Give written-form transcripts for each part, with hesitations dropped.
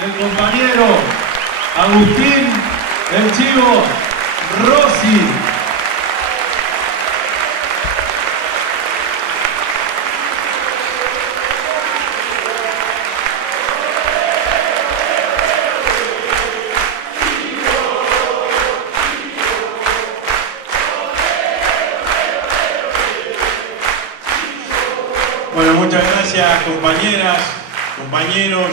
del compañero Agustín El Chivo Rossi. Bueno, muchas gracias compañeras, compañeros.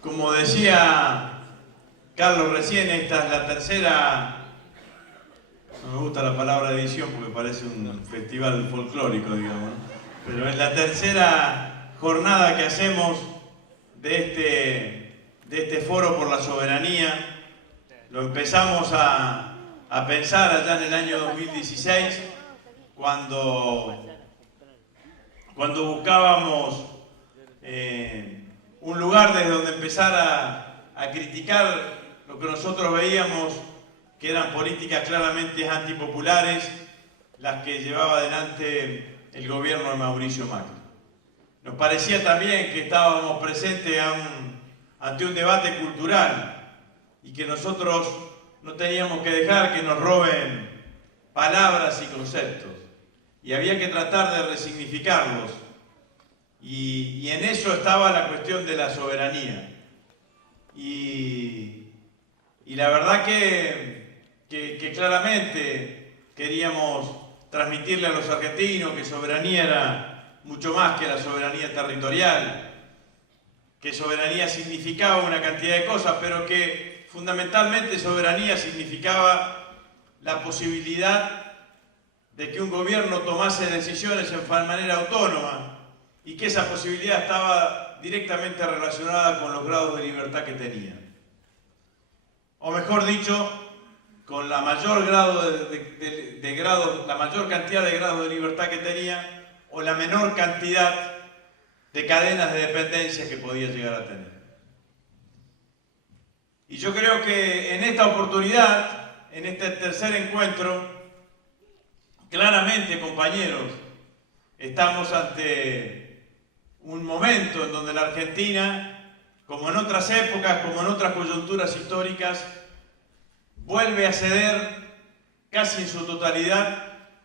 Como decía Carlos recién, esta es la tercera, no me gusta la palabra edición porque parece un festival folclórico, digamos, ¿no? Pero es la tercera jornada que hacemos de este foro por la soberanía. Lo empezamos a pensar allá en el año 2016, cuando buscábamos un lugar desde donde empezar a criticar lo que nosotros veíamos que eran políticas claramente antipopulares, las que llevaba adelante el gobierno de Mauricio Macri. Nos parecía también que estábamos presentes ante un debate cultural y que nosotros no teníamos que dejar que nos roben palabras y conceptos. Y había que tratar de resignificarlos. Y en eso estaba la cuestión de la soberanía. Y la verdad que claramente queríamos transmitirle a los argentinos que soberanía era mucho más que la soberanía territorial, que soberanía significaba una cantidad de cosas, pero que fundamentalmente soberanía significaba la posibilidad de que un gobierno tomase decisiones en manera autónoma y que esa posibilidad estaba directamente relacionada con los grados de libertad que tenía. O mejor dicho, con la mayor la mayor cantidad de grados de libertad que tenía o la menor cantidad de cadenas de dependencia que podía llegar a tener. Y yo creo que en esta oportunidad, en este tercer encuentro, claramente, compañeros, estamos ante un momento en donde la Argentina, como en otras épocas, como en otras coyunturas históricas, vuelve a ceder casi en su totalidad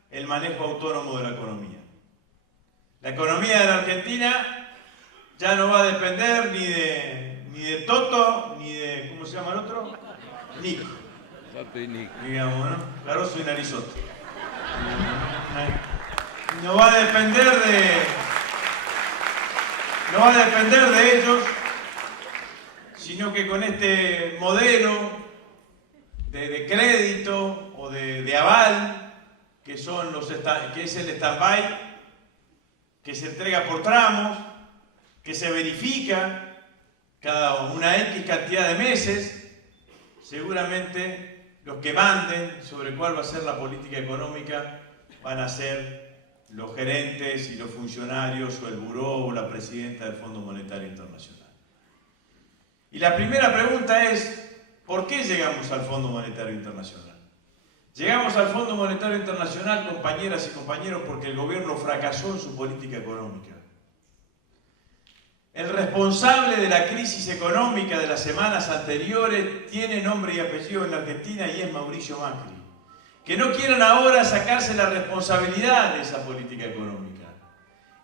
el manejo autónomo de la economía. La economía de la Argentina ya no va a depender ni de Toto, ni de, ¿cómo se llama el otro? Nico. Toto y Nico. Digamos, ¿no? Carozo y Narizoto. No va a depender de ellos, sino que con este modelo de crédito o de aval, que es el stand-by, que se entrega por tramos, que se verifica cada una X cantidad de meses, seguramente los que manden sobre cuál va a ser la política económica van a ser los gerentes y los funcionarios o el buró o la presidenta del Fondo Monetario Internacional. Y la primera pregunta es, ¿por qué llegamos al Fondo Monetario Internacional? Llegamos al Fondo Monetario Internacional, compañeras y compañeros, porque el gobierno fracasó en su política económica. El responsable de la crisis económica de las semanas anteriores tiene nombre y apellido en la Argentina y es Mauricio Macri. Que no quieran ahora sacarse la responsabilidad de esa política económica.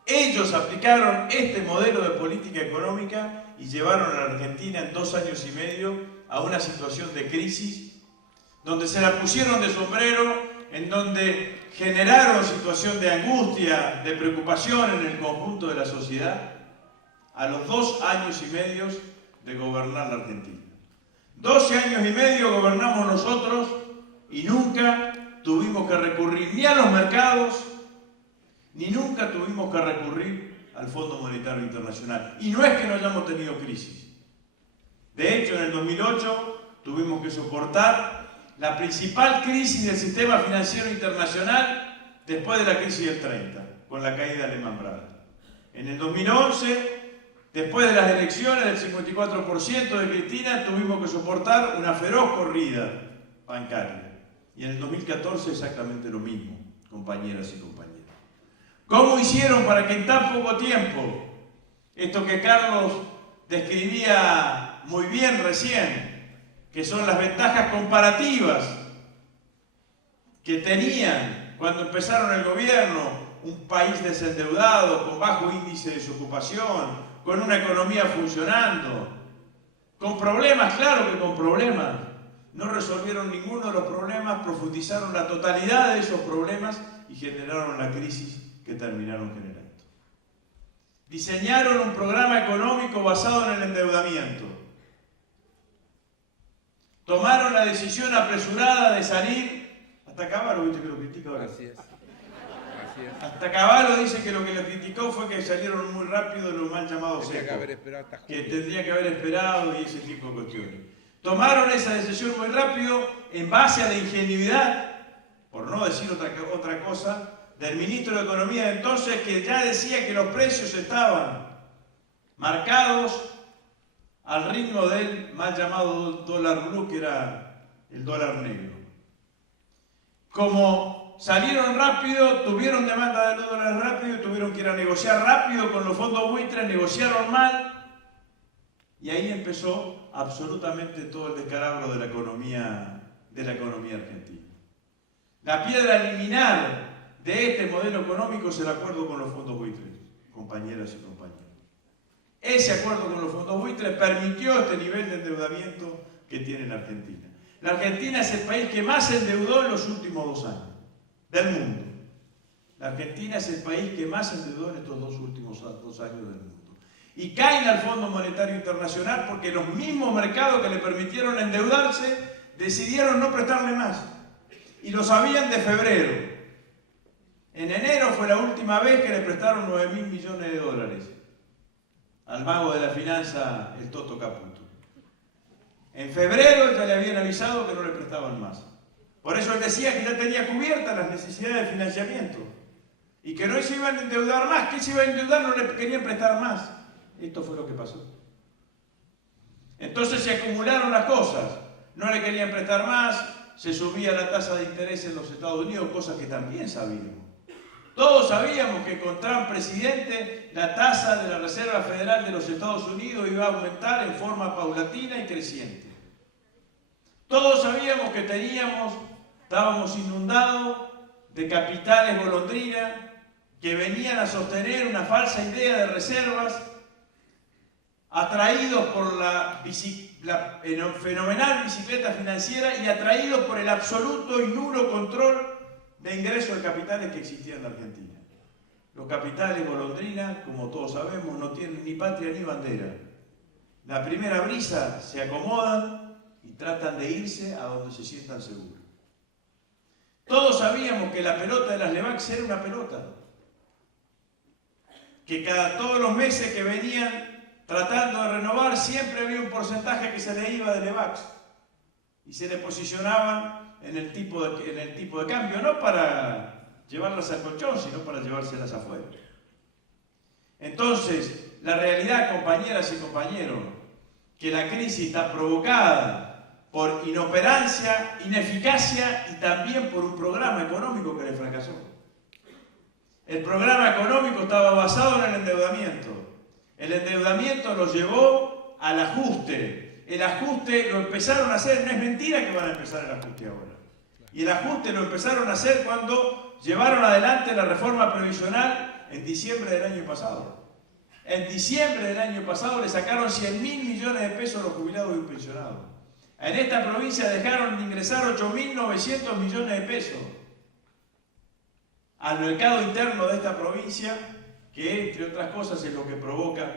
Ellos aplicaron este modelo de política económica y llevaron a la Argentina en 2 años y medio a una situación de crisis, donde se la pusieron de sombrero, en donde generaron situación de angustia, de preocupación en el conjunto de la sociedad, a los 2 años y medio de gobernar la Argentina. 12 años y medio gobernamos nosotros y nunca tuvimos que recurrir ni a los mercados, ni nunca tuvimos que recurrir al Fondo Monetario Internacional. Y no es que no hayamos tenido crisis. De hecho, en el 2008 tuvimos que soportar la principal crisis del sistema financiero internacional después de la crisis del 30, con la caída de Lehman Brothers. En el 2011, después de las elecciones del 54% de Cristina, tuvimos que soportar una feroz corrida bancaria. Y en el 2014 exactamente lo mismo, compañeras y compañeros. ¿Cómo hicieron para que en tan poco tiempo, esto que Carlos describía muy bien recién, que son las ventajas comparativas que tenían cuando empezaron el gobierno, un país desendeudado, con bajo índice de desocupación, con una economía funcionando, con problemas, claro que con problemas. No resolvieron ninguno de los problemas, profundizaron la totalidad de esos problemas y generaron la crisis que terminaron generando. Diseñaron un programa económico basado en el endeudamiento. Tomaron la decisión apresurada de salir. Hasta Cavallo, viste que lo critica ahora. Así es. Hasta Cavallo dice que lo que le criticó fue que salieron muy rápido los mal llamados Tendría que haber secos. esperado hasta Que julio. tendría que haber esperado y ese tipo de cuestiones. Tomaron esa decisión muy rápido en base a la ingenuidad, por no decir otra cosa, del ministro de Economía de entonces, que ya decía que los precios estaban marcados al ritmo del mal llamado dólar blue, que era el dólar negro. Como salieron rápido, tuvieron demanda de los dólares rápido, tuvieron que ir a negociar rápido con los fondos buitres, negociaron mal, y ahí empezó absolutamente todo el descalabro de la economía argentina. La piedra liminar de este modelo económico es el acuerdo con los fondos buitres, compañeras y compañeros. Ese acuerdo con los fondos buitres permitió este nivel de endeudamiento que tiene la Argentina. La Argentina es el país que más se endeudó en los últimos 2 años del mundo. La Argentina es el país que más se endeudó en estos 2 últimos 2 años del mundo. Y caen al Fondo Monetario Internacional porque los mismos mercados que le permitieron endeudarse decidieron no prestarle más. Y lo sabían de febrero. En enero fue la última vez que le prestaron 9.000 millones de dólares al mago de la finanza, el Toto Caputo. En febrero ya le habían avisado que no le prestaban más. Por eso él decía que ya tenía cubiertas las necesidades de financiamiento y que no se iban a endeudar más. ¿Qué se iba a endeudar? No le querían prestar más. Esto fue lo que pasó. Entonces se acumularon las cosas. No le querían prestar más, se subía la tasa de interés en los Estados Unidos, cosas que también sabíamos. Todos sabíamos que con Trump presidente la tasa de la Reserva Federal de los Estados Unidos iba a aumentar en forma paulatina y creciente. Todos sabíamos que estábamos inundados de capitales golondrina que venían a sostener una falsa idea de reservas, atraídos por la fenomenal bicicleta financiera y atraídos por el absoluto y nulo control de ingresos de capitales que existía en la Argentina. Los capitales golondrina, como todos sabemos, no tienen ni patria ni bandera. La primera brisa se acomodan y tratan de irse a donde se sientan seguros. Todos sabíamos que la pelota de las LEVAX era una pelota, que todos los meses que venían tratando de renovar siempre había un porcentaje que se le iba de LEVAX y se le posicionaban en el tipo de cambio, no para llevarlas al colchón, sino para llevárselas afuera. Entonces, la realidad, compañeras y compañeros, que la crisis está provocada por inoperancia, ineficacia y también por un programa económico que le fracasó. El programa económico estaba basado en el endeudamiento. El endeudamiento los llevó al ajuste. El ajuste lo empezaron a hacer, no es mentira que van a empezar el ajuste ahora. Y el ajuste lo empezaron a hacer cuando llevaron adelante la reforma previsional en diciembre del año pasado. En diciembre del año pasado le sacaron 100.000 millones de pesos a los jubilados y pensionados. En esta provincia dejaron de ingresar 8.900 millones de pesos al mercado interno de esta provincia, que entre otras cosas es lo que provoca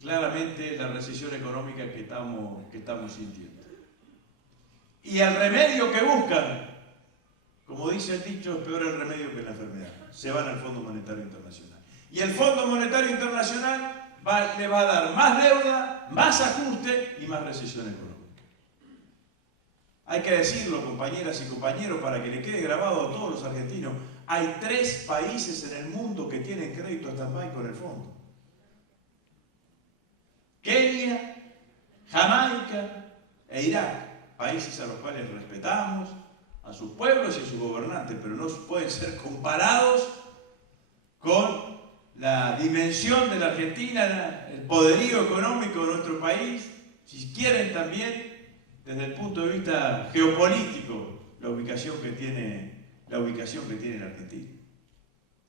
claramente la recesión económica que estamos sintiendo. Y el remedio que buscan, como dice el dicho, es peor el remedio que la enfermedad. Se van al Fondo Monetario Internacional. Y el Fondo Monetario Internacional le va a dar más deuda, más ajuste y más recesión económica. Hay que decirlo, compañeras y compañeros, para que le quede grabado a todos los argentinos. Hay 3 países en el mundo que tienen crédito stand-by con el fondo. Kenia, Jamaica e Irak. Países a los cuales respetamos, a sus pueblos y a sus gobernantes, pero no pueden ser comparados con la dimensión de la Argentina, el poderío económico de nuestro país si quieren también desde el punto de vista geopolítico, la ubicación que tiene la Argentina.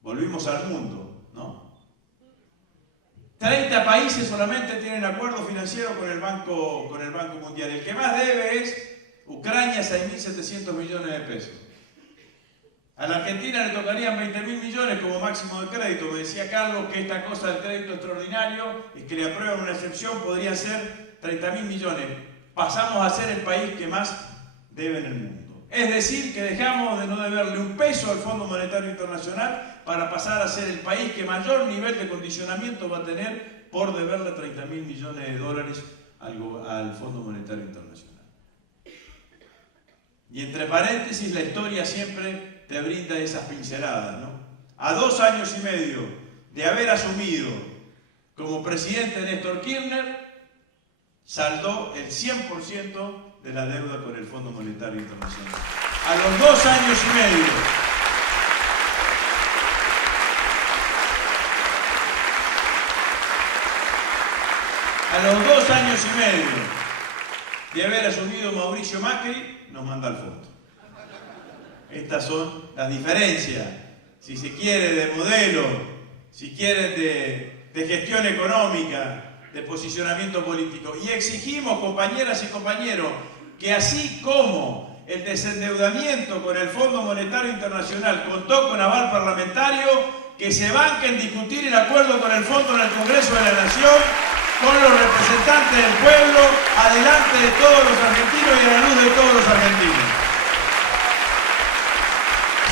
Volvimos al mundo, ¿no? 30 países solamente tienen acuerdo financiero con el Banco Mundial. El que más debe es Ucrania, 6.700 millones de pesos. A la Argentina le tocarían 20.000 millones como máximo de crédito. Me decía Carlos que esta cosa del crédito extraordinario es que le aprueban una excepción, podrían ser 30.000 millones. Pasamos a ser el país que más debe en el mundo. Es decir, que dejamos de no deberle un peso al Fondo Monetario Internacional para pasar a ser el país que mayor nivel de condicionamiento va a tener por deberle 30.000 millones de dólares al Fondo Monetario Internacional. Y entre paréntesis, la historia siempre te brinda esas pinceladas, ¿no? A 2 años y medio de haber asumido como presidente Néstor Kirchner, saldó el 100% de la deuda con el Fondo Monetario Internacional. A los 2 años y medio. A los 2 años y medio de haber asumido Mauricio Macri, nos manda al fondo. Estas son las diferencias, si se quiere, de modelo, si quieren de gestión económica, de posicionamiento político. Y exigimos, compañeras y compañeros, que así como el desendeudamiento con el Fondo Monetario Internacional contó con aval parlamentario, que se banque en discutir el acuerdo con el Fondo en el Congreso de la Nación, con los representantes del pueblo, adelante de todos los argentinos y a la luz de todos los argentinos.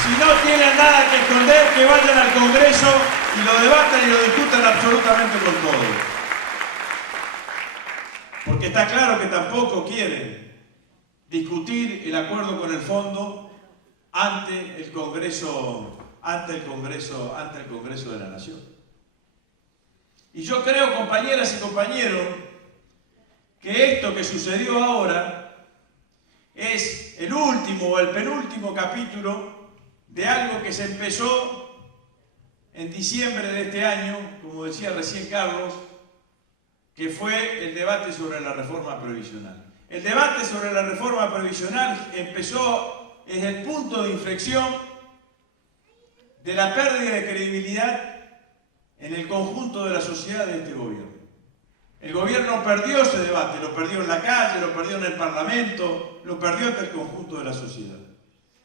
Si no tienen nada que esconder, que vayan al Congreso y lo debatan y lo discutan absolutamente con todos. Porque está claro que tampoco quieren discutir el acuerdo con el fondo ante el Congreso de la Nación. Y yo creo, compañeras y compañeros, que esto que sucedió ahora es el último o el penúltimo capítulo de algo que se empezó en diciembre de este año, como decía recién Carlos, que fue el debate sobre la reforma previsional. El debate sobre la reforma previsional empezó desde el punto de inflexión de la pérdida de credibilidad en el conjunto de la sociedad de este gobierno. El gobierno perdió ese debate, lo perdió en la calle, lo perdió en el Parlamento, lo perdió ante el conjunto de la sociedad.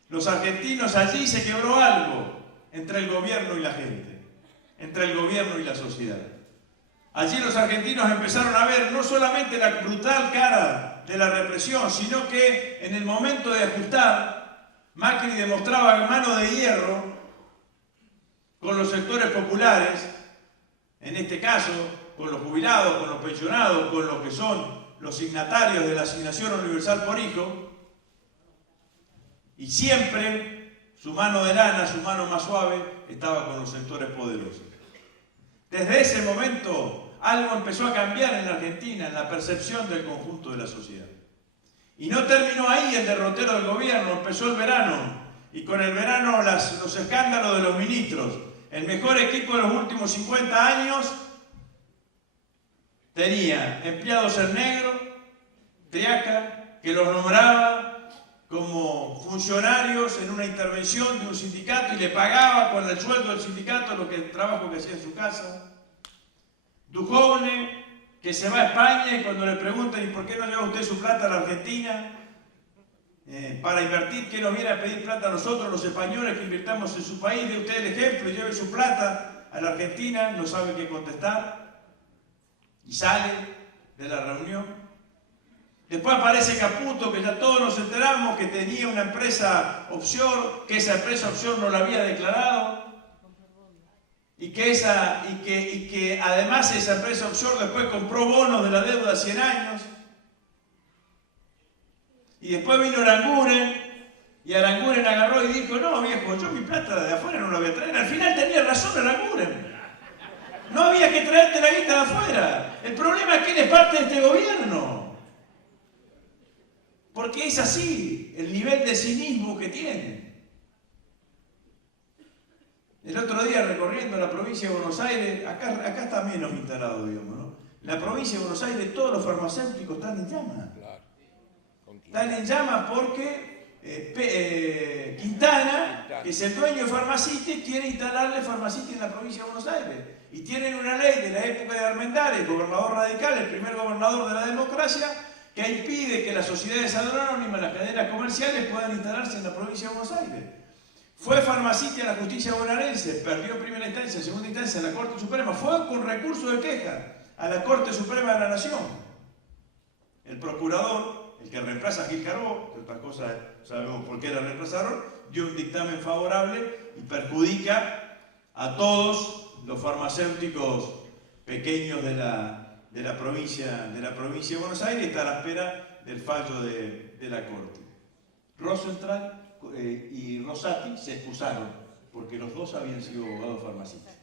Los argentinos, allí se quebró algo entre el gobierno y la gente, entre el gobierno y la sociedad. Allí los argentinos empezaron a ver no solamente la brutal cara de la represión, sino que en el momento de ajustar, Macri demostraba mano de hierro con los sectores populares, en este caso con los jubilados, con los pensionados, con los que son los signatarios de la asignación universal por hijo, y siempre su mano de lana, su mano más suave, estaba con los sectores poderosos. Desde ese momento algo empezó a cambiar en la Argentina, en la percepción del conjunto de la sociedad. Y no terminó ahí el derrotero del gobierno, empezó el verano, y con el verano los escándalos de los ministros. El mejor equipo de los últimos 50 años tenía empleados en negro, Triaca, que los nombraba como funcionarios en una intervención de un sindicato y le pagaba con el sueldo del sindicato el trabajo que hacía en su casa. Duhovne, que se va a España y cuando le preguntan ¿y por qué no lleva usted su plata a la Argentina? Para invertir, ¿qué nos viene a pedir plata a nosotros, los españoles, que invirtamos en su país? De usted el ejemplo y lleve su plata a la Argentina, no sabe qué contestar y sale de la reunión. Después aparece Caputo, que ya todos nos enteramos que tenía una empresa offshore, que esa empresa offshore no la había declarado y que además esa empresa offshore después compró bonos de la deuda a 100 años. Y después vino Aranguren, y Aranguren agarró y dijo, no viejo, yo mi plata de afuera no la voy a traer. Al final tenía razón Aranguren. No había que traerte la guita de afuera. El problema es que él es parte de este gobierno. Porque es así el nivel de cinismo que tiene. El otro día recorriendo la provincia de Buenos Aires, acá está menos instalado, digamos, ¿no? la provincia de Buenos Aires todos los farmacéuticos están en llamas. Están en llamas porque Quintana, que es el dueño de Farmacity, quiere instalarle Farmacity en la provincia de Buenos Aires. Y tienen una ley de la época de Armendáriz, el gobernador radical, el primer gobernador de la democracia, que impide que las sociedades anónimas, las cadenas comerciales, puedan instalarse en la provincia de Buenos Aires. Fue Farmacity a la justicia bonaerense, perdió en primera instancia, en segunda instancia en la Corte Suprema, fue con recurso de queja a la Corte Suprema de la Nación. El procurador, el que reemplaza a Gil Carbó, que otra cosa sabemos por qué era reemplazador, dio un dictamen favorable y perjudica a todos los farmacéuticos pequeños de la provincia de Buenos Aires, y está a la espera del fallo de la Corte. Rosenthal y Rosati se excusaron porque los dos habían sido abogados farmacistas.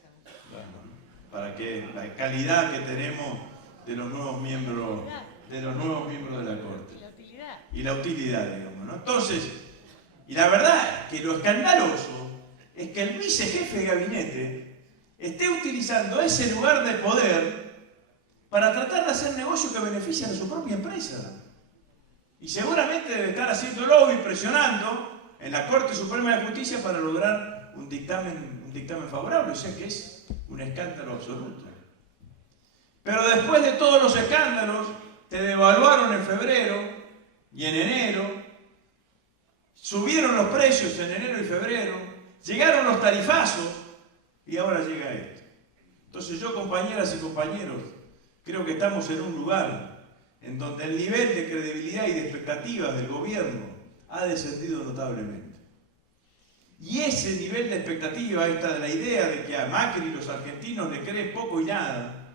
Para que la calidad que tenemos de los nuevos miembros de la Corte. Y la utilidad, digamos, ¿no? Entonces, y la verdad que lo escandaloso es que el vicejefe de gabinete esté utilizando ese lugar de poder para tratar de hacer negocios que benefician a su propia empresa. Y seguramente debe estar haciendo lobby, presionando en la Corte Suprema de Justicia para lograr un dictamen favorable. O sea que es un escándalo absoluto. Pero después de todos los escándalos, te devaluaron en febrero y en enero, subieron los precios en enero y febrero, llegaron los tarifazos y ahora llega esto. Entonces yo, compañeras y compañeros, creo que estamos en un lugar en donde el nivel de credibilidad y de expectativas del gobierno ha descendido notablemente. Y ese nivel de expectativa, esta de la idea de que a Macri los argentinos le creen poco y nada,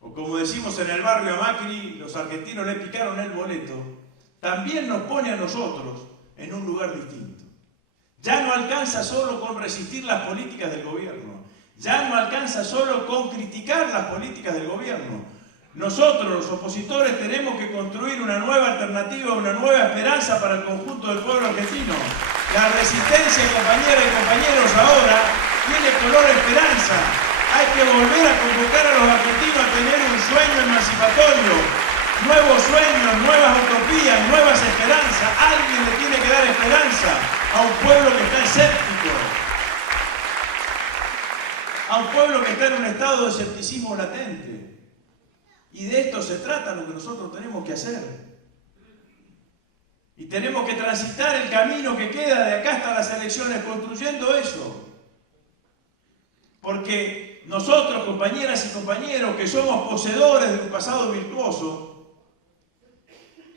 o como decimos en el barrio, a Macri los argentinos le picaron el boleto, también nos pone a nosotros en un lugar distinto. Ya no alcanza solo con resistir las políticas del gobierno, ya no alcanza solo con criticar las políticas del gobierno. Nosotros, los opositores, tenemos que construir una nueva alternativa, una nueva esperanza para el conjunto del pueblo argentino. La resistencia, compañeras y compañeros, ahora tiene color esperanza. Hay que volver a convocar a los argentinos a tener un sueño emancipatorio, nuevos sueños, nuevas utopías, nuevas esperanzas. Alguien le tiene que dar esperanza a un pueblo que está escéptico, a un pueblo que está en un estado de escepticismo latente. Y de esto se trata lo que nosotros tenemos que hacer. Y tenemos que transitar el camino que queda de acá hasta las elecciones construyendo eso. Porque nosotros, compañeras y compañeros, que somos poseedores de un pasado virtuoso,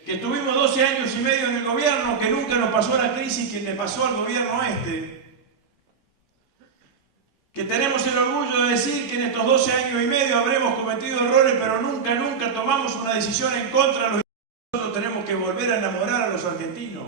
que tuvimos 12 años y medio en el gobierno, que nunca nos pasó la crisis que le pasó al gobierno que tenemos el orgullo de decir que en estos 12 años y medio habremos cometido errores, pero nunca tomamos una decisión en contra de los. Nosotros tenemos que volver a enamorar a los argentinos.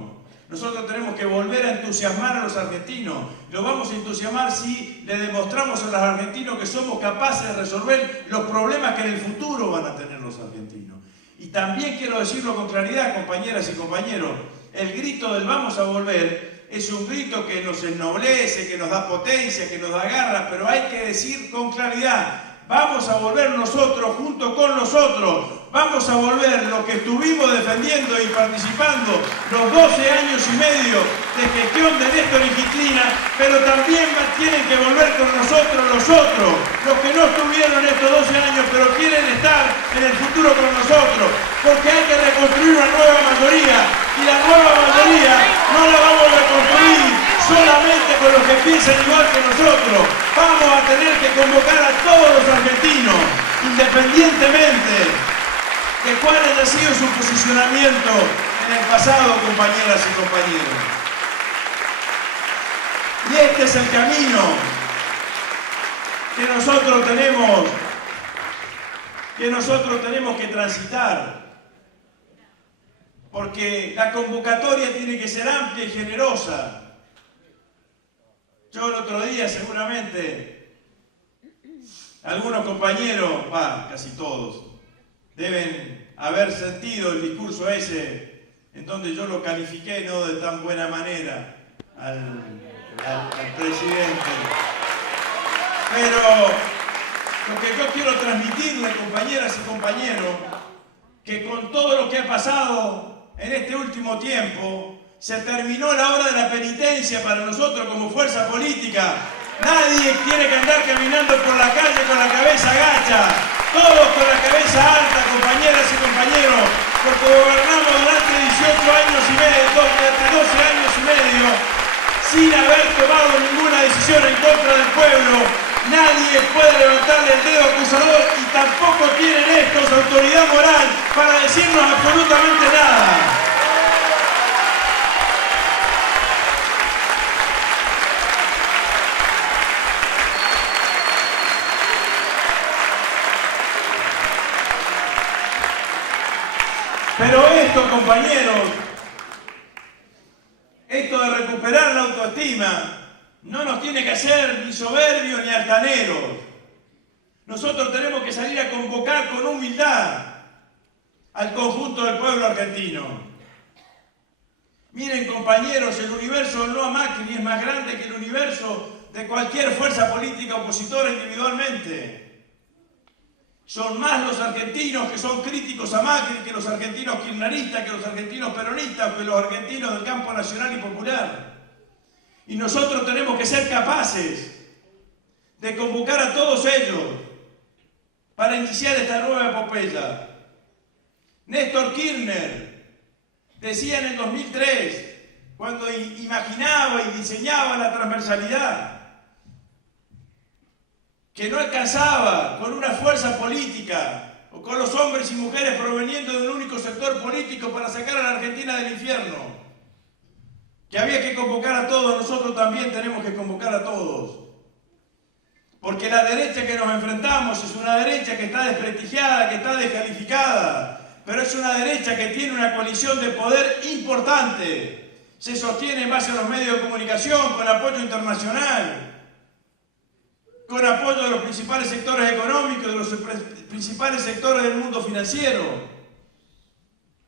Nosotros tenemos que volver a entusiasmar a los argentinos. Lo vamos a entusiasmar si le demostramos a los argentinos que somos capaces de resolver los problemas que en el futuro van a tener los argentinos. Y también quiero decirlo con claridad, compañeras y compañeros, el grito del vamos a volver es un grito que nos ennoblece, que nos da potencia, que nos da garra, pero hay que decir con claridad, vamos a volver nosotros junto con nosotros, vamos a volver los que estuvimos defendiendo y participando los 12 años y medio de gestión de Néstor y Cristina, pero también tienen que volver con nosotros los otros, los que no estuvieron estos 12 años, pero quieren estar en el futuro con nosotros, porque hay que reconstruir una nueva mayoría, y la nueva mayoría no la vamos a reconstruir solamente con los que piensan igual que nosotros. Vamos a tener que convocar a todos los argentinos, independientemente de cuál haya sido su posicionamiento en el pasado, compañeras y compañeros. Y este es el camino que nosotros tenemos que transitar. Porque la convocatoria tiene que ser amplia y generosa. Yo el otro día seguramente algunos compañeros, casi todos, deben haber sentido el discurso ese en donde yo lo califiqué no de tan buena manera al presidente. Lo que yo quiero transmitirle, compañeras y compañeros, que con todo lo que ha pasado en este último tiempo, se terminó la hora de la penitencia para nosotros como fuerza política. Nadie quiere andar caminando por la calle con la cabeza gacha, todos con la cabeza alta, compañeras y compañeros, porque gobernamos durante 18 años y medio, durante 12 años y medio, sin haber tomado ninguna decisión en contra del pueblo. Nadie puede levantarle el dedo acusador y tampoco tienen estos autoridad moral para decirnos absolutamente nada. Pero esto, compañeros, esto de recuperar la autoestima, no nos tiene que hacer ni soberbios ni altaneros. Nosotros tenemos que salir a convocar con humildad al conjunto del pueblo argentino. Miren, compañeros, el universo del no Macri es más grande que el universo de cualquier fuerza política opositora individualmente. Son más los argentinos que son críticos a Macri que los argentinos kirchneristas, que los argentinos peronistas, que los argentinos del campo nacional y popular. Y nosotros tenemos que ser capaces de convocar a todos ellos para iniciar esta nueva epopeya. Néstor Kirchner decía en el 2003, cuando imaginaba y diseñaba la transversalidad, que no alcanzaba con una fuerza política o con los hombres y mujeres proveniendo de un único sector político para sacar a la Argentina del infierno, que había que convocar a todos. Nosotros también tenemos que convocar a todos, porque la derecha que nos enfrentamos es una derecha que está desprestigiada, que está descalificada, pero es una derecha que tiene una coalición de poder importante, se sostiene en base a los medios de comunicación, con apoyo internacional, con apoyo de los principales sectores económicos, de los principales sectores del mundo financiero.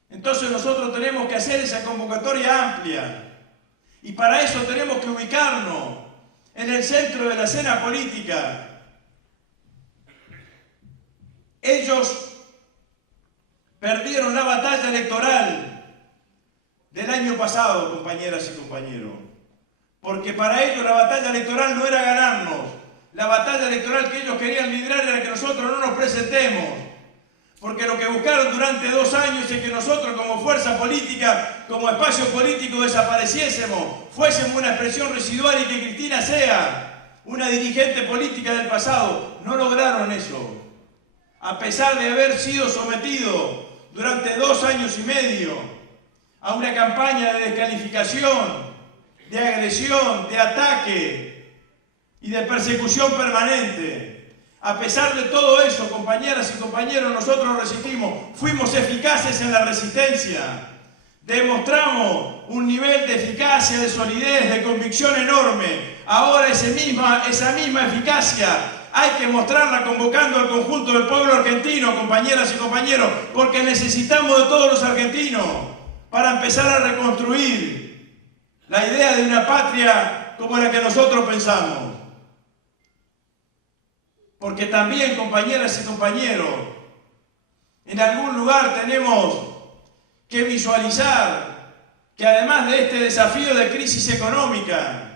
Entonces nosotros tenemos que hacer esa convocatoria amplia, y para eso tenemos que ubicarnos en el centro de la escena política. Ellos perdieron la batalla electoral del año pasado, compañeras y compañeros, porque para ellos la batalla electoral no era ganarnos. La batalla electoral que ellos querían librar era que nosotros no nos presentemos, porque lo que buscaron durante 2 años es que nosotros como fuerza política, como espacio político desapareciésemos, fuésemos una expresión residual y que Cristina sea una dirigente política del pasado. No lograron eso, a pesar de haber sido sometido durante 2 años y medio a una campaña de descalificación, de agresión, de ataque y de persecución permanente. A pesar de todo eso, compañeras y compañeros, nosotros resistimos, fuimos eficaces en la resistencia, demostramos un nivel de eficacia, de solidez, de convicción enorme. Ahora esa misma eficacia hay que mostrarla convocando al conjunto del pueblo argentino, compañeras y compañeros, porque necesitamos de todos los argentinos para empezar a reconstruir la idea de una patria como la que nosotros pensamos. Porque también, compañeras y compañeros, en algún lugar tenemos que visualizar que además de este desafío de crisis económica,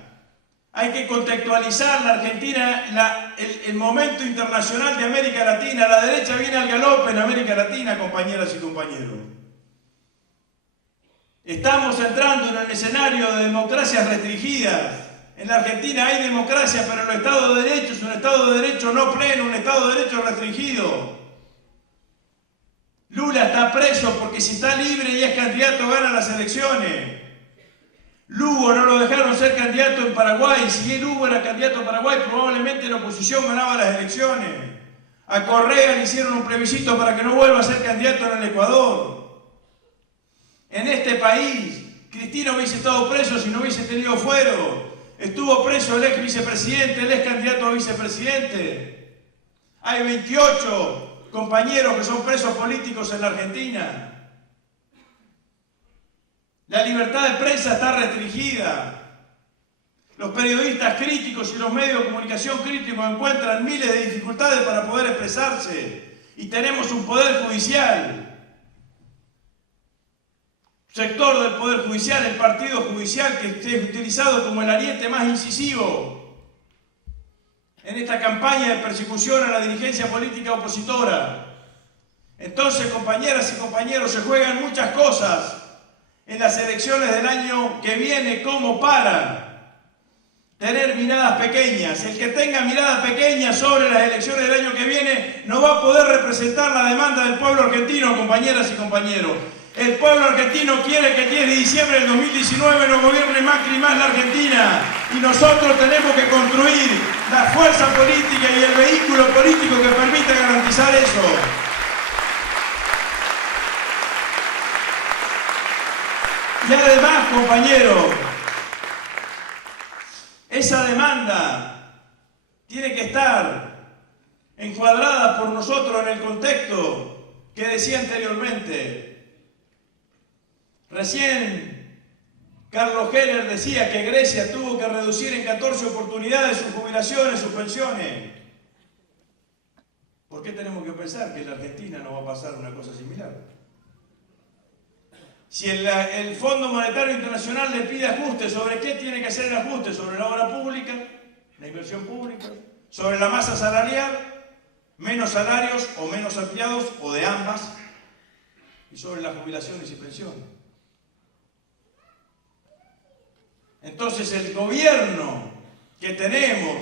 hay que contextualizar la Argentina, el momento internacional de América Latina. La derecha viene al galope en América Latina, compañeras y compañeros. Estamos entrando en un escenario de democracias restringidas. En la Argentina hay democracia, pero el Estado de Derecho es un Estado de Derecho no pleno, un Estado de Derecho restringido. Lula está preso porque si está libre y es candidato gana las elecciones. Lugo no lo dejaron ser candidato en Paraguay. Si Lugo era candidato en Paraguay, probablemente la oposición ganaba las elecciones. A Correa le hicieron un plebiscito para que no vuelva a ser candidato en el Ecuador. En este país, Cristina hubiese estado preso si no hubiese tenido fuero. Estuvo preso el ex vicepresidente, el ex candidato a vicepresidente. Hay 28 compañeros que son presos políticos en la Argentina. La libertad de prensa está restringida. Los periodistas críticos y los medios de comunicación críticos encuentran miles de dificultades para poder expresarse. Y tenemos un poder judicial, sector del poder judicial, el partido judicial, que es utilizado como el ariete más incisivo en esta campaña de persecución a la dirigencia política opositora. Entonces, compañeras y compañeros, se juegan muchas cosas en las elecciones del año que viene como para tener miradas pequeñas. El que tenga miradas pequeñas sobre las elecciones del año que viene no va a poder representar la demanda del pueblo argentino, compañeras y compañeros. El pueblo argentino quiere que el 10 de diciembre del 2019 no gobierne Macri más la Argentina. Y nosotros tenemos que construir la fuerza política y el vehículo político que permita garantizar eso. Y además, compañeros, esa demanda tiene que estar encuadrada por nosotros en el contexto que decía anteriormente. Recién Carlos Heller decía que Grecia tuvo que reducir en 14 oportunidades sus jubilaciones, sus pensiones. ¿Por qué tenemos que pensar que en la Argentina no va a pasar una cosa similar? Si el Fondo Monetario Internacional le pide ajuste, ¿sobre qué tiene que hacer el ajuste? ¿Sobre la obra pública, la inversión pública? ¿Sobre la masa salarial? ¿Menos salarios o menos empleados o de ambas? ¿Y sobre las jubilaciones y pensiones? Entonces el gobierno que tenemos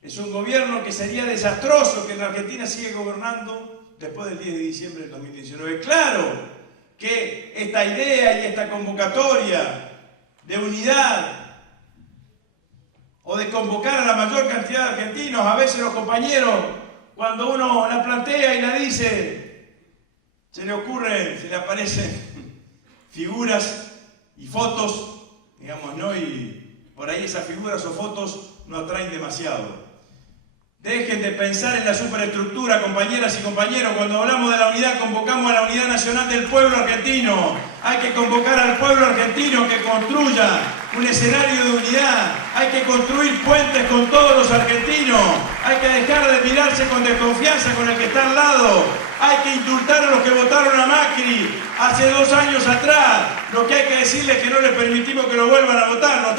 es un gobierno que sería desastroso que la Argentina siga gobernando después del 10 de diciembre del 2019. Claro que esta idea y esta convocatoria de unidad o de convocar a la mayor cantidad de argentinos, a veces los compañeros, cuando uno la plantea y la dice, se le aparecen figuras y fotos, digamos, ¿no? Y por ahí esas figuras o fotos no atraen demasiado. Dejen de pensar en la superestructura, compañeras y compañeros. Cuando hablamos de la unidad, convocamos a la unidad nacional del pueblo argentino. Hay que convocar al pueblo argentino que construya un escenario de unidad. Hay que construir puentes con todos los argentinos. Hay que dejar de mirarse con desconfianza con el que está al lado. Hay que indultar a los que votaron a Macri hace 2 años atrás. Lo que hay que decirles es que no les permitimos que lo vuelvan a votar. No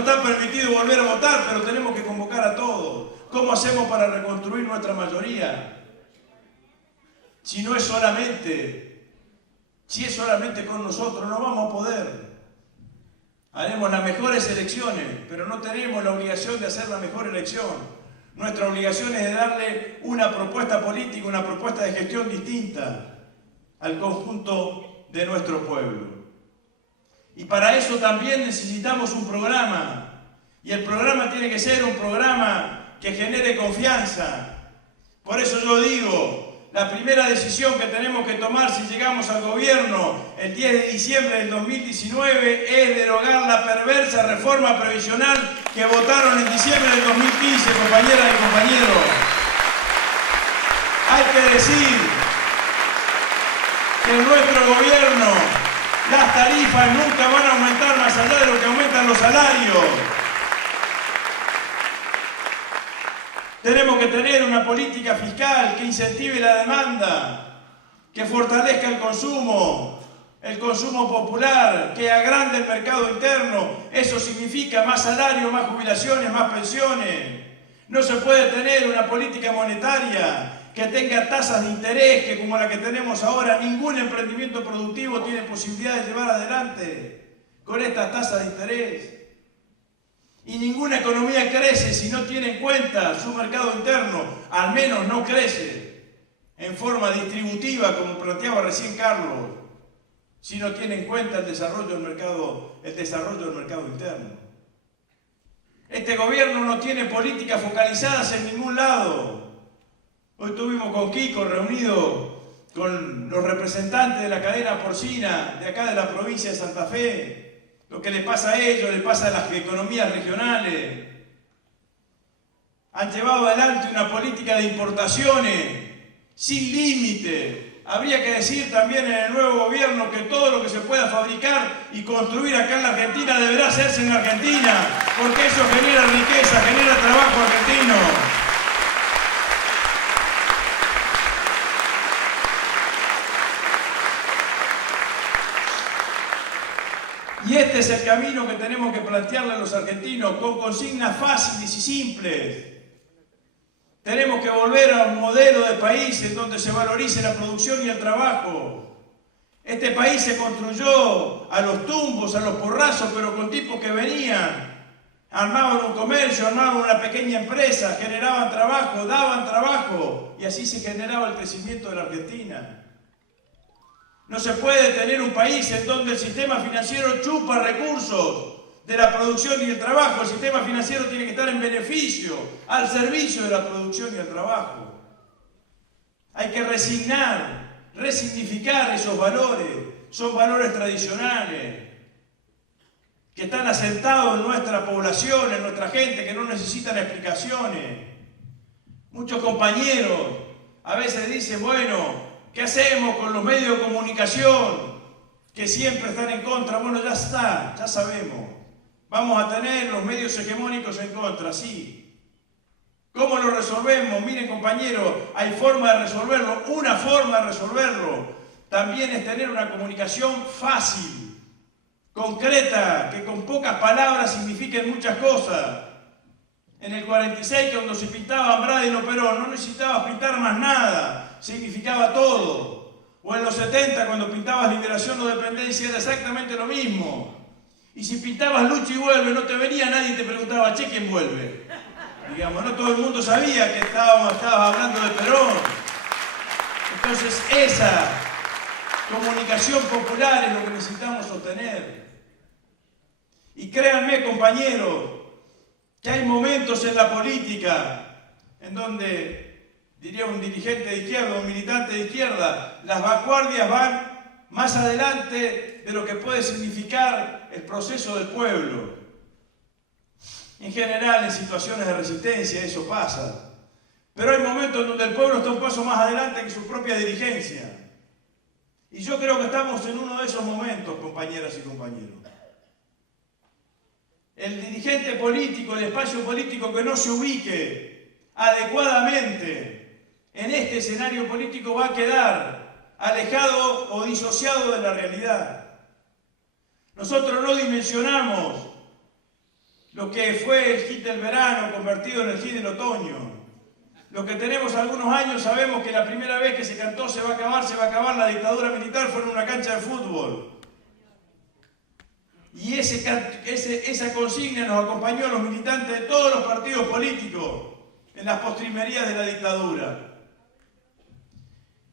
está permitido volver a votar, pero tenemos que convocar a todos. ¿Cómo hacemos para reconstruir nuestra mayoría? Si es solamente con nosotros, no vamos a poder. Haremos las mejores elecciones, pero no tenemos la obligación de hacer la mejor elección. Nuestra obligación es de darle una propuesta política, una propuesta de gestión distinta al conjunto de nuestro pueblo. Y para eso también necesitamos un programa. Y el programa tiene que ser un programa que genere confianza. Por eso yo digo, la primera decisión que tenemos que tomar si llegamos al gobierno el 10 de diciembre del 2019 es derogar la perversa reforma previsional que votaron en diciembre del 2015, compañeras y compañeros. Hay que decir que en nuestro gobierno las tarifas nunca van a aumentar más allá de lo que aumentan los salarios. Tenemos que tener una política fiscal que incentive la demanda, que fortalezca el consumo popular, que agrande el mercado interno. Eso significa más salario, más jubilaciones, más pensiones. No se puede tener una política monetaria que tenga tasas de interés que como la que tenemos ahora, ningún emprendimiento productivo tiene posibilidad de llevar adelante con estas tasas de interés. Y ninguna economía crece si no tiene en cuenta su mercado interno, al menos no crece en forma distributiva, como planteaba recién Carlos, si no tiene en cuenta el desarrollo del mercado interno. Este gobierno no tiene políticas focalizadas en ningún lado. Hoy estuvimos con Kiko reunido con los representantes de la cadena porcina de acá de la provincia de Santa Fe. Lo que le pasa a ellos, le pasa a las economías regionales. Han llevado adelante una política de importaciones sin límite habría que decir también en el nuevo gobierno que todo lo que se pueda fabricar y construir acá en la Argentina deberá hacerse en la Argentina, porque eso genera riqueza, genera trabajo argentino. Y este es el camino que tenemos que plantearle a los argentinos, con consignas fáciles y simples. Tenemos que volver a un modelo de país en donde se valorice la producción y el trabajo. Este país se construyó a los tumbos, a los porrazos, pero con tipos que venían, armaban un comercio, armaban una pequeña empresa, generaban trabajo, daban trabajo, y así se generaba el crecimiento de la Argentina. No se puede tener un país en donde el sistema financiero chupa recursos de la producción y el trabajo. El sistema financiero tiene que estar en beneficio, al servicio de la producción y el trabajo. Hay que resignificar esos valores. Son valores tradicionales que están asentados en nuestra población, en nuestra gente, que no necesitan explicaciones. Muchos compañeros a veces dicen, bueno, ¿qué hacemos con los medios de comunicación que siempre están en contra? Bueno, ya está, ya sabemos. Vamos a tener los medios hegemónicos en contra, sí. ¿Cómo lo resolvemos? Miren, compañeros, hay forma de resolverlo. Una forma de resolverlo también es tener una comunicación fácil, concreta, que con pocas palabras signifiquen muchas cosas. En el 46, cuando se pintaba Andrade y no Perón, no necesitabas pintar más nada, significaba todo. O en los 70, cuando pintabas Liberación o Dependencia, era exactamente lo mismo. Y si pintabas Lucha y Vuelve, no te venía nadie y te preguntaba, che, ¿quién vuelve? Digamos, no todo el mundo sabía que estabas hablando de Perón. Entonces, esa comunicación popular es lo que necesitamos sostener. Y créanme, compañeros, que hay momentos en la política en donde, diría un dirigente de izquierda, un militante de izquierda, las vanguardias van más adelante de lo que puede significar el proceso del pueblo. En general, en situaciones de resistencia eso pasa. Pero hay momentos en donde el pueblo está un paso más adelante que su propia dirigencia. Y yo creo que estamos en uno de esos momentos, compañeras y compañeros. El dirigente político, el espacio político que no se ubique adecuadamente en este escenario político va a quedar alejado o disociado de la realidad. Nosotros no dimensionamos lo que fue el hit del verano convertido en el hit del otoño. Los que tenemos algunos años sabemos que la primera vez que se cantó se va a acabar la dictadura militar fue en una cancha de fútbol. Y esa consigna nos acompañó a los militantes de todos los partidos políticos en las postrimerías de la dictadura.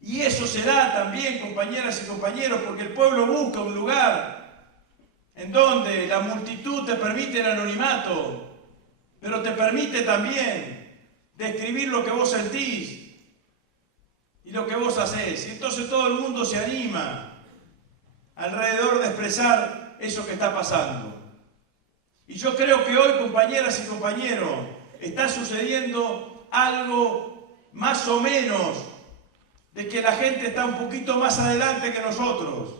Y eso se da también, compañeras y compañeros, porque el pueblo busca un lugar en donde la multitud te permite el anonimato, pero te permite también describir lo que vos sentís y lo que vos hacés. Y entonces todo el mundo se anima alrededor de expresar eso que está pasando. Y yo creo que hoy, compañeras y compañeros, está sucediendo algo más o menos de que la gente está un poquito más adelante que nosotros.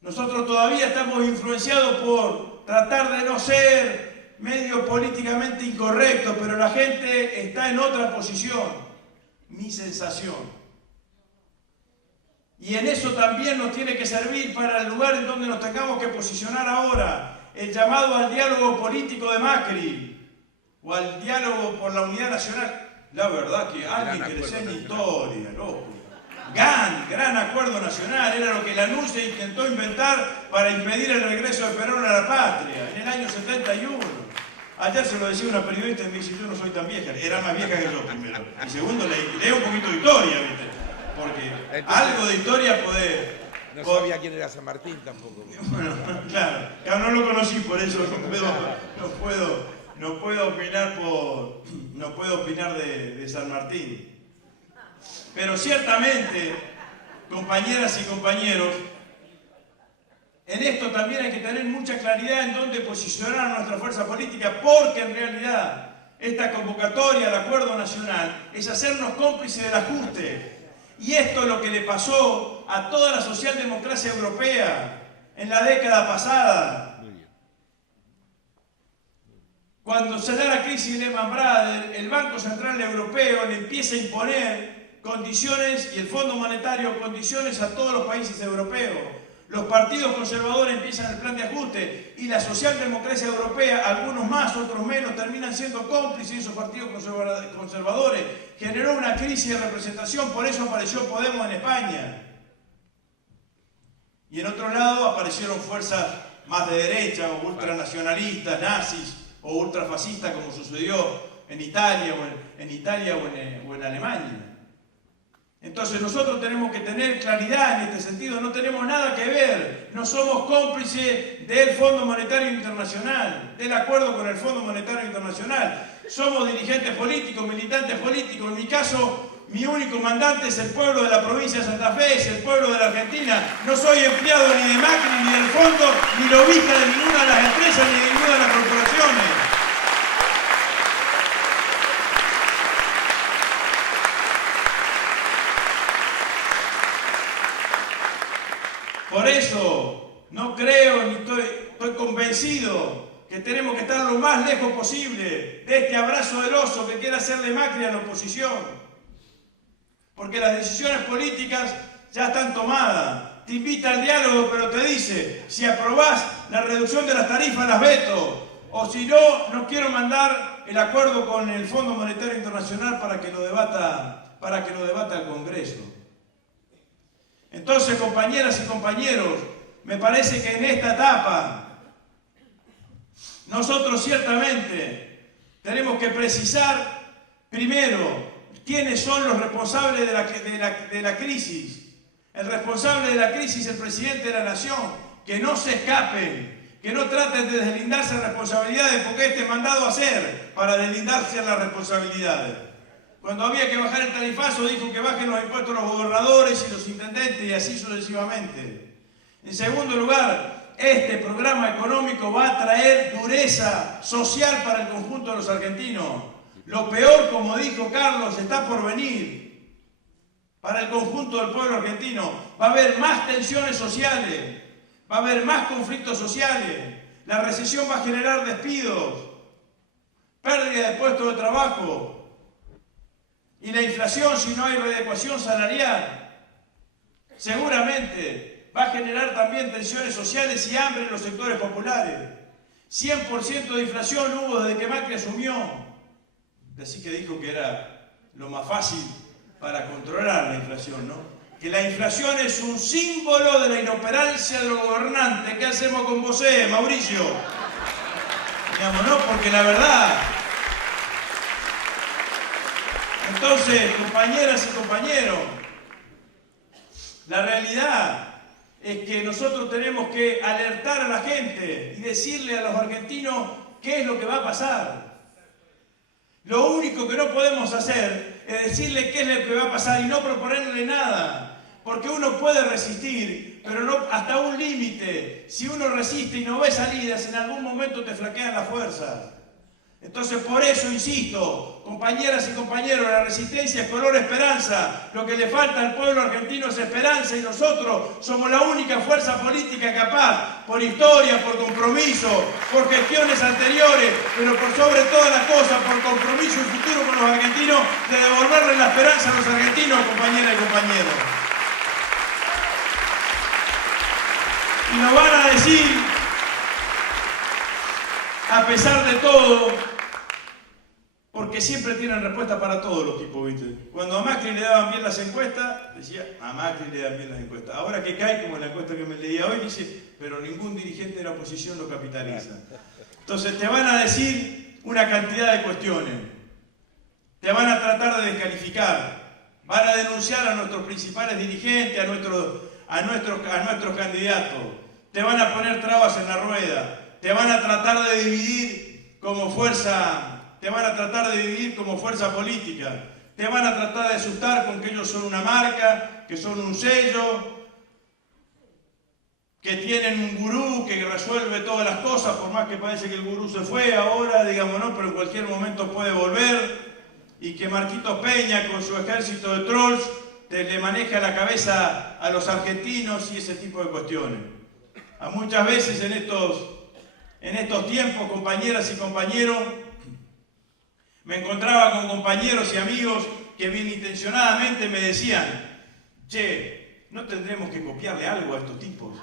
Nosotros todavía estamos influenciados por tratar de no ser medio políticamente incorrectos, pero la gente está en otra posición, mi sensación. Y en eso también nos tiene que servir para el lugar en donde nos tengamos que posicionar ahora, el llamado al diálogo político de Macri, o al diálogo por la unidad nacional. La verdad que alguien que le enseña historia, loco. Gran acuerdo nacional, era lo que la NUCE intentó inventar para impedir el regreso de Perón a la patria, en el año 71. Ayer se lo decía una periodista y me dice, yo no soy tan vieja, era más vieja que yo primero. Y segundo, leo un poquito de historia, ¿viste? Porque entonces, algo de historia poder... No sabía quién era San Martín tampoco. Bueno, claro, no lo conocí, por eso no puedo opinar de San Martín. Pero ciertamente, compañeras y compañeros, en esto también hay que tener mucha claridad en dónde posicionar a nuestra fuerza política, porque en realidad esta convocatoria al Acuerdo Nacional es hacernos cómplices del ajuste, Y esto es lo que le pasó a toda la socialdemocracia europea en la década pasada. Cuando se da la crisis de Lehman Brothers, el Banco Central Europeo le empieza a imponer condiciones, y el Fondo Monetario condiciones a todos los países europeos. Los partidos conservadores empiezan el plan de ajuste y la socialdemocracia europea, algunos más, otros menos, terminan siendo cómplices de esos partidos conservadores. Generó una crisis de representación, por eso apareció Podemos en España. Y en otro lado aparecieron fuerzas más de derecha, o ultranacionalistas, nazis, o ultrafascistas, como sucedió en Italia o en Alemania. Entonces nosotros tenemos que tener claridad en este sentido, no tenemos nada que ver, no somos cómplices del Fondo Monetario Internacional, del acuerdo con el Fondo Monetario Internacional. Somos dirigentes políticos, militantes políticos. En mi caso, mi único mandante es el pueblo de la provincia de Santa Fe, es el pueblo de la Argentina. No soy empleado ni de Macri, ni del fondo, ni lobista de ninguna de las empresas, ni de ninguna de las corporaciones. Por eso no creo ni estoy convencido que tenemos que estar lo más lejos posible de este abrazo del oso que quiere hacerle Macri a la oposición. Porque las decisiones políticas ya están tomadas. Te invita al diálogo, pero te dice, si aprobás la reducción de las tarifas, las veto. O si no, no quiero mandar el acuerdo con el Fondo Monetario Internacional para que lo debata el Congreso. Entonces, compañeras y compañeros, me parece que en esta etapa nosotros ciertamente tenemos que precisar primero quiénes son los responsables de la crisis. El responsable de la crisis es el presidente de la Nación. Que no se escapen, que no traten de deslindarse de responsabilidades, porque este es mandado a hacer para deslindarse de las responsabilidades. Cuando había que bajar el tarifazo, dijo que bajen los impuestos los gobernadores y los intendentes, y así sucesivamente. En segundo lugar, este programa económico va a traer dureza social para el conjunto de los argentinos. Lo peor, como dijo Carlos, está por venir para el conjunto del pueblo argentino. Va a haber más tensiones sociales, va a haber más conflictos sociales. La recesión va a generar despidos, pérdida de puestos de trabajo. Y la inflación, si no hay readecuación salarial, seguramente va a generar también tensiones sociales y hambre en los sectores populares. 100% de inflación hubo desde que Macri asumió. Así que dijo que era lo más fácil para controlar la inflación, ¿no? Que la inflación es un símbolo de la inoperancia de los gobernantes. ¿Qué hacemos con vos, Mauricio? Digamos, ¿no? Porque la verdad... Entonces, compañeras y compañeros, la realidad es que nosotros tenemos que alertar a la gente y decirle a los argentinos qué es lo que va a pasar. Lo único que no podemos hacer es decirle qué es lo que va a pasar y no proponerle nada. Porque uno puede resistir, pero no hasta un límite. Si uno resiste y no ve salidas, en algún momento te flaquean las fuerzas. Entonces, por eso insisto, compañeras y compañeros, la resistencia es color esperanza. Lo que le falta al pueblo argentino es esperanza, y nosotros somos la única fuerza política capaz, por historia, por compromiso, por gestiones anteriores, pero por sobre todas las cosas, por compromiso y futuro con los argentinos, de devolverle la esperanza a los argentinos, compañeras y compañeros. Y nos van a decir, a pesar de todo, porque siempre tienen respuesta para todos los tipos, ¿viste? Cuando a Macri le daban bien las encuestas, decía, a Macri le dan bien las encuestas. Ahora que cae, como en la encuesta que me leía hoy, dice, pero ningún dirigente de la oposición lo capitaliza. Entonces te van a decir una cantidad de cuestiones. Te van a tratar de descalificar. Van a denunciar a nuestros principales dirigentes, a nuestros candidatos. Te van a poner trabas en la rueda. Te van a tratar de dividir como fuerza política. Te van a tratar de asustar con que ellos son una marca, que son un sello, que tienen un gurú que resuelve todas las cosas, por más que parece que el gurú se fue ahora, digamos, no, pero en cualquier momento puede volver, y que Marquitos Peña con su ejército de trolls le maneja la cabeza a los argentinos y ese tipo de cuestiones. A muchas veces en estos tiempos, compañeras y compañeros, me encontraba con compañeros y amigos que bien intencionadamente me decían: che, ¿no tendremos que copiarle algo a estos tipos?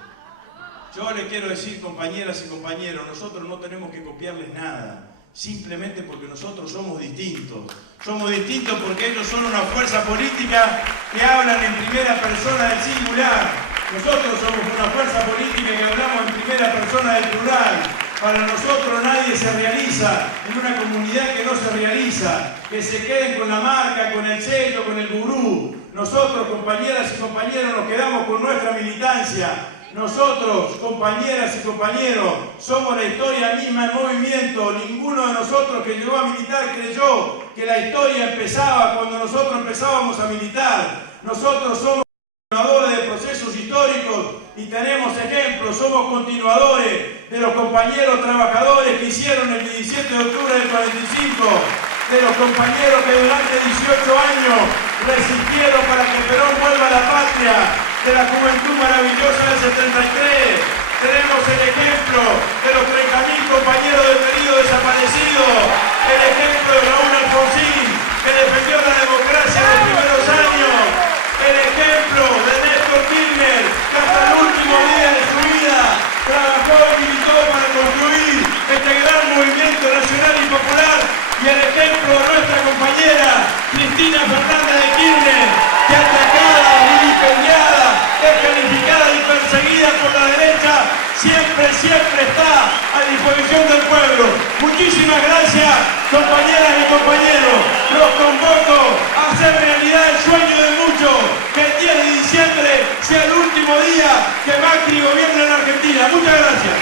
Yo les quiero decir, compañeras y compañeros, nosotros no tenemos que copiarles nada, simplemente porque nosotros somos distintos. Somos distintos porque ellos son una fuerza política que hablan en primera persona del singular. Nosotros somos una fuerza política que hablamos en primera persona del plural. Para nosotros nadie se realiza en una comunidad que no se realiza, que se queden con la marca, con el sello, con el gurú. Nosotros, compañeras y compañeros, nos quedamos con nuestra militancia. Nosotros, compañeras y compañeros, somos la historia misma en movimiento. Ninguno de nosotros que llegó a militar creyó que la historia empezaba cuando nosotros empezábamos a militar. Nosotros somos continuadores de procesos históricos y tenemos ejemplos. Somos continuadores de los compañeros trabajadores que hicieron el 17 de octubre del 45, de los compañeros que durante 18 años resistieron para que Perón vuelva a la patria, de la juventud maravillosa del 73. Tenemos el ejemplo de los 30.000 compañeros detenidos desaparecidos, el ejemplo de Raúl Alfonsín, que defendió la democracia en los primeros años, el ejemplo de Néstor Kirchner, que hasta el último día de su vida trabajó y militó para construir este gran movimiento nacional y popular, y el ejemplo de nuestra compañera Cristina Fernández de Kirchner, que atacada, vilipendiada, descalificada y perseguida por la derecha, siempre está a disposición del pueblo. Muchísimas gracias, compañeras y compañeros. Los convoco a hacer realidad el sueño de muchos, que el 10 de diciembre sea el último día que Macri gobierne en Argentina. Muchas gracias.